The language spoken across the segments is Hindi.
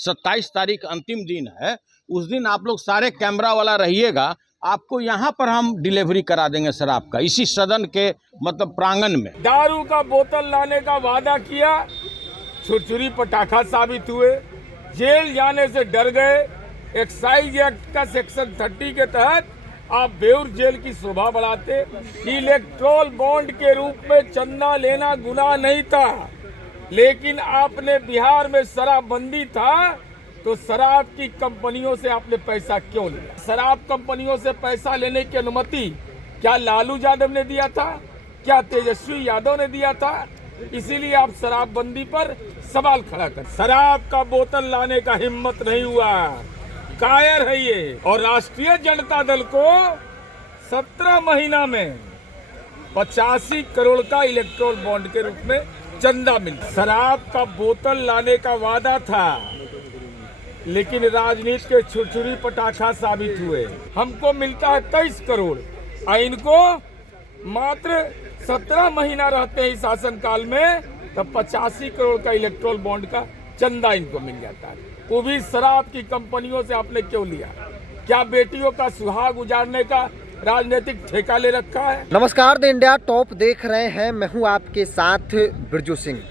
27 तारीख अंतिम दिन है, उस दिन आप लोग सारे कैमरा वाला रहिएगा, आपको यहाँ पर हम डिलीवरी करा देंगे शराब का, इसी सदन के मतलब प्रांगण में। दारू का बोतल लाने का वादा किया, छुरछुरी पटाखा साबित हुए, जेल जाने से डर गए। एक्साइज एक्ट का सेक्शन 30 के तहत आप बेउर जेल की शोभा बढ़ाते। इलेक्ट्रोल बॉन्ड के रूप में चंदा लेना गुनाह नहीं था, लेकिन आपने बिहार में शराबबंदी था तो शराब की कंपनियों से आपने पैसा क्यों लिया? शराब कंपनियों से पैसा लेने की अनुमति क्या लालू यादव ने दिया था? क्या तेजस्वी यादव ने दिया था? इसीलिए आप शराबबंदी पर सवाल खड़ा कर। शराब का बोतल लाने का हिम्मत नहीं हुआ, कायर है ये। और राष्ट्रीय जनता दल को 17 महीना में 85 करोड़ का इलेक्ट्रोल बॉन्ड के रूप में चंदा मिला। शराब का बोतल लाने का वादा था, लेकिन राजनीति के छुरछुरी पटाखा साबित हुए। हमको मिलता है 23 करोड़, इनको मात्र 17 महीना रहते हैं शासन काल में, तब 85 करोड़ का इलेक्ट्रोल बॉन्ड का चंदा इनको मिल जाता है। वो भी शराब की कंपनियों से आपने क्यों लिया? क्या बेटियों का सुहाग उजाड़ने का राजनीतिक ठेका ले रखा है? नमस्कार, द इंडिया टॉप देख रहे हैं। मैं हूं आपके साथ बिरजू सिंह।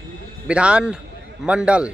विधान मंडल,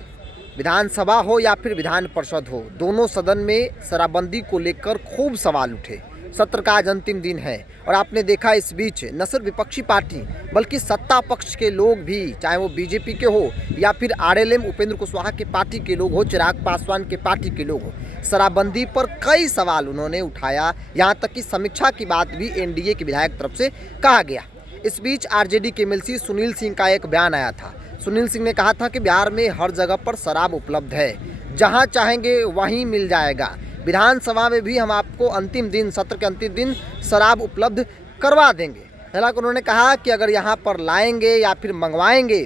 विधानसभा हो या फिर विधान परिषद हो, दोनों सदन में शराबबंदी को लेकर खूब सवाल उठे। सत्र का आज अंतिम दिन है और आपने देखा इस बीच न सिर्फ विपक्षी पार्टी बल्कि सत्ता पक्ष के लोग भी, चाहे वो बीजेपी के हो या फिर आरएलएम उपेंद्र कुशवाहा के पार्टी के लोग हो, चिराग पासवान के पार्टी के लोग हो, शराबबंदी पर कई सवाल उन्होंने उठाया। यहाँ तक कि समीक्षा की बात भी एनडीए के विधायक तरफ से कहा गया। इस बीच आरजेडी के एमएलसी सुनील सिंह का एक बयान आया था। सुनील सिंह ने कहा था कि बिहार में हर जगह पर शराब उपलब्ध है, जहां चाहेंगे वहीं मिल जाएगा। विधानसभा में भी हम आपको अंतिम दिन, सत्र के अंतिम दिन शराब उपलब्ध करवा देंगे। हालांकि उन्होंने कहा कि अगर यहाँ पर लाएंगे या फिर मंगवाएंगे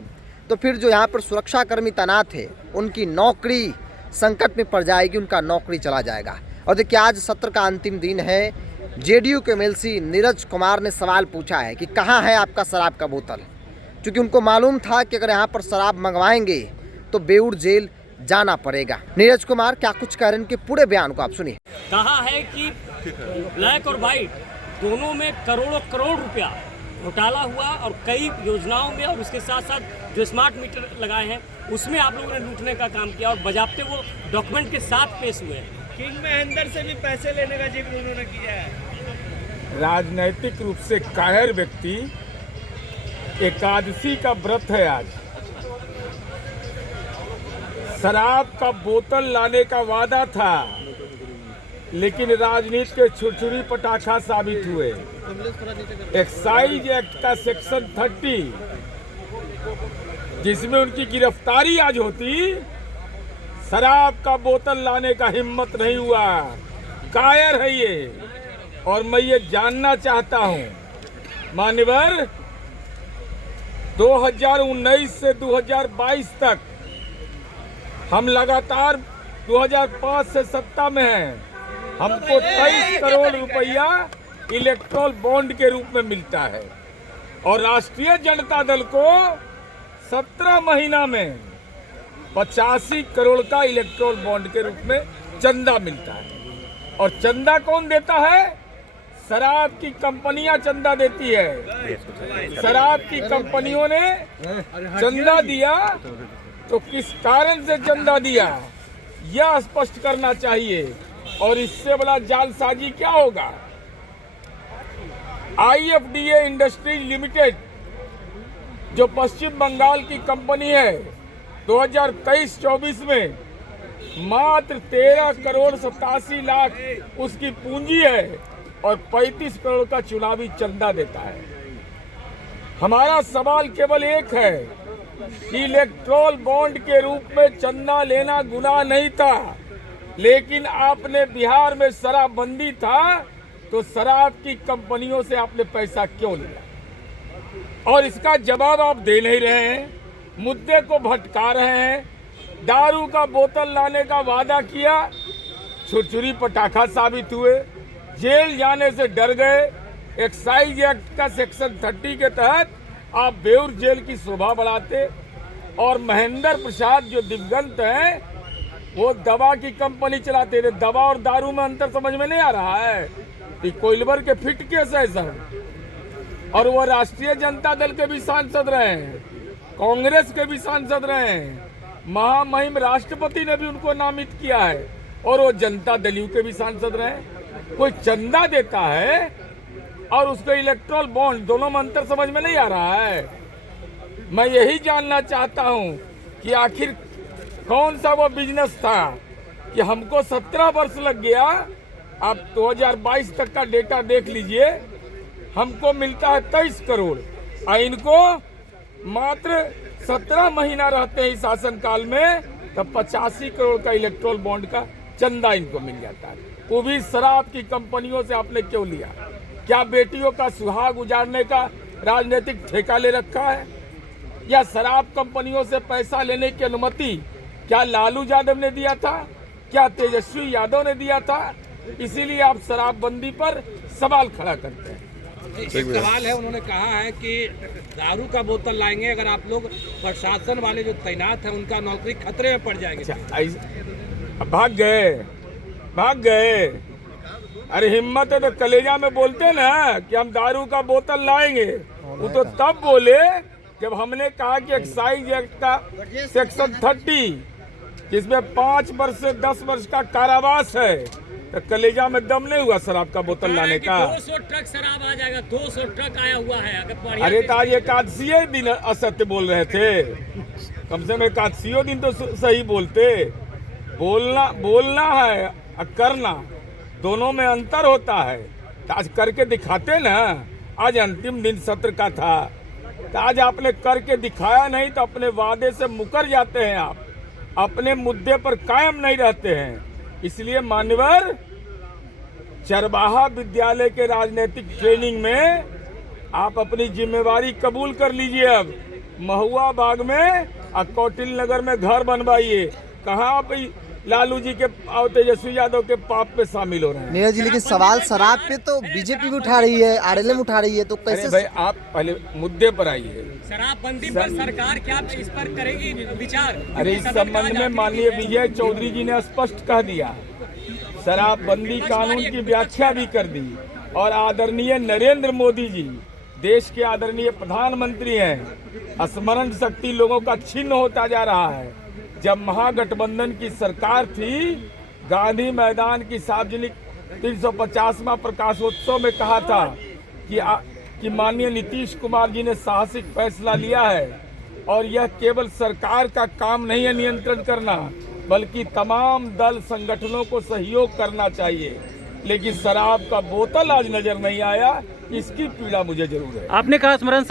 तो फिर जो यहाँ पर सुरक्षाकर्मी तैनात है उनकी नौकरी संकट में पड़ जाएगी, उनका नौकरी चला जाएगा। और देखिए, आज सत्र का अंतिम दिन है। जेडीयू के एमएलसी नीरज कुमार ने सवाल पूछा है कि कहाँ है आपका शराब का बोतल, क्योंकि उनको मालूम था कि अगर यहाँ पर शराब मंगवाएंगे तो बेउर जेल जाना पड़ेगा। नीरज कुमार क्या कुछ कह रहे हैं, उनके पूरे बयान को आप सुनिए। कहा है कि ब्लैक और वाइट दोनों में करोड़ों करोड़ रुपया घोटाला हुआ और कई योजनाओं में, और उसके साथ साथ जो स्मार्ट मीटर लगाए हैं उसमें आप लोगों ने लूटने का काम किया और बजाबते वो डॉक्यूमेंट के साथ पेश हुए हैं। किंग महेंद्र से भी पैसे लेने का जिक्र उन्होंने किया है। राजनैतिक रूप से कायर व्यक्ति, एकादशी का व्रत है आज, शराब का बोतल लाने का वादा था, लेकिन राजनीति के छुरछुरी पटाखा साबित हुए। एक्साइज एक्ट का सेक्शन 30, जिसमें उनकी गिरफ्तारी आज होती, शराब का बोतल लाने का हिम्मत नहीं हुआ, कायर है ये। और मैं ये जानना चाहता हूं, मान्यवर, 2019 से 2022 तक हम लगातार 2005 से सत्ता में हैं। हमको 23 करोड़ रुपया इलेक्ट्रोल बॉन्ड के रूप में मिलता है और राष्ट्रीय जनता दल को 17 महीना में 85 करोड़ का इलेक्ट्रोल बॉन्ड के रूप में चंदा मिलता है। और चंदा कौन देता है? शराब की कंपनियां चंदा देती है। शराब की कंपनियों ने चंदा दिया तो किस कारण से चंदा दिया, यह स्पष्ट करना चाहिए। और इससे बड़ा जालसाजी क्या होगा? आईएफडीए इंडस्ट्रीज लिमिटेड, जो पश्चिम बंगाल की कंपनी है, 2023-24 में मात्र 13 करोड़ 87 लाख उसकी पूंजी है और 35 करोड़ का चुनावी चंदा देता है। हमारा सवाल केवल एक है कि इलेक्ट्रोल बॉन्ड के रूप में चंदा लेना गुनाह नहीं था, लेकिन आपने बिहार में शराबबंदी था तो शराब की कंपनियों से आपने पैसा क्यों लिया? और इसका जवाब आप दे नहीं रहे हैं, मुद्दे को भटका रहे हैं। दारू का बोतल लाने का वादा किया, छुरछुरी पटाखा साबित हुए, जेल जाने से डर गए। एक्साइज एक्ट का सेक्शन 30 के तहत आप बेउर जेल की शोभा बढ़ाते और महेंद्र प्रसाद जो दिवंगत हैं वो दवा की कंपनी चलाते थे। दवा और दारू में अंतर समझ में नहीं आ रहा है कि कोइलवर के फिट केस है सर। और वो राष्ट्रीय जनता दल के भी सांसद रहे हैं, कांग्रेस के भी सांसद रहे हैं, महामहिम राष्ट्रपति ने भी उनको नामित किया है, और वो जनता दल के भी सांसद रहे। कोई चंदा देता है और उसको इलेक्ट्रल बॉन्ड, दोनों में अंतर समझ में नहीं आ रहा है। मैं यही जानना चाहता हूं कि आखिर कौन सा वो बिजनेस था कि हमको 17 वर्ष लग गया। आप 2022 तक का डेटा देख लीजिए, हमको मिलता है 23 करोड़ और इनको मात्र 17 महीना रहते हैं इस शासन काल में, तब 85 करोड़ का इलेक्ट्रल बॉन्ड का चंदा इनको मिल जाता है। वो भी शराब की कंपनियों से आपने क्यों लिया? क्या बेटियों का सुहाग उजाड़ने का राजनीतिक ठेका ले रखा है? या शराब कंपनियों से पैसा लेने की अनुमति क्या लालू यादव ने दिया था? क्या तेजस्वी यादव ने दिया था? इसीलिए आप शराबबंदी पर सवाल खड़ा करते हैं। एक सवाल है, उन्होंने कहा है कि दारू का बोतल लाएंगे अगर आप लोग, प्रशासन वाले जो तैनात हैं उनका नौकरी खतरे में पड़ जाएगी। अच्छा, भाग गए। अरे हिम्मत है तो कलेजा में बोलते ना कि हम दारू का बोतल लाएंगे। वो तो तब बोले जब हमने कहा कि एक्साइज एक्ट का सेक्शन 30 जिसमें 5 वर्ष से 10 वर्ष का कारावास है, तो कलेजा में दम नहीं हुआ शराब का बोतल लाने का। 200 ट्रक शराब आ जाएगा, 200 ट्रक आया हुआ है। अगर अरे तो आज एकादशी दिन असत्य बोल रहे थे, कम से कम एकादशी दिन तो सही बोलते। बोलना है और करना, दोनों में अंतर होता है। तो आज करके दिखाते ना। आज अंतिम दिन सत्र का था, तो आज आपने करके दिखाया नहीं, तो अपने वादे से मुकर जाते हैं। आप अपने मुद्दे पर कायम नहीं रहते हैं। इसलिए मान्यवर, चरवाहा विद्यालय के राजनीतिक ट्रेनिंग में आप अपनी जिम्मेवारी कबूल कर लीजिए। अब महुआ बाग में और कौटिल्य नगर में घर बनवाइए। कहाँ आप लालू जी के और तेजस्वी यादव के पाप पे शामिल हो रहे हैं? नीरज जी, लेकिन सवाल शराब पे तो बीजेपी भी उठा रही है, आरएलएम उठा रही है, तो कैसे? भाई आप पहले मुद्दे पर आइए। शराबबंदी पर सरकार क्या इस पर करेगी विचार? अरे इस संबंध में माननीय विजय चौधरी जी ने स्पष्ट कह दिया, शराबबंदी कानून की व्याख्या भी कर दी। और आदरणीय नरेंद्र मोदी जी देश के आदरणीय प्रधानमंत्री हैं। स्मरण शक्ति लोगों का छिन्न होता जा रहा है। जब महागठबंधन की सरकार थी, गांधी मैदान की सार्वजनिक 350वां प्रकाशोत्सव में कहा था कि माननीय नीतीश कुमार जी ने साहसिक फैसला लिया है और यह केवल सरकार का काम नहीं है नियंत्रण करना, बल्कि तमाम दल संगठनों को सहयोग करना चाहिए। लेकिन शराब का बोतल आज नजर नहीं आया, इसकी पीड़ा मुझे जरूर है। आपने कहा स्मरण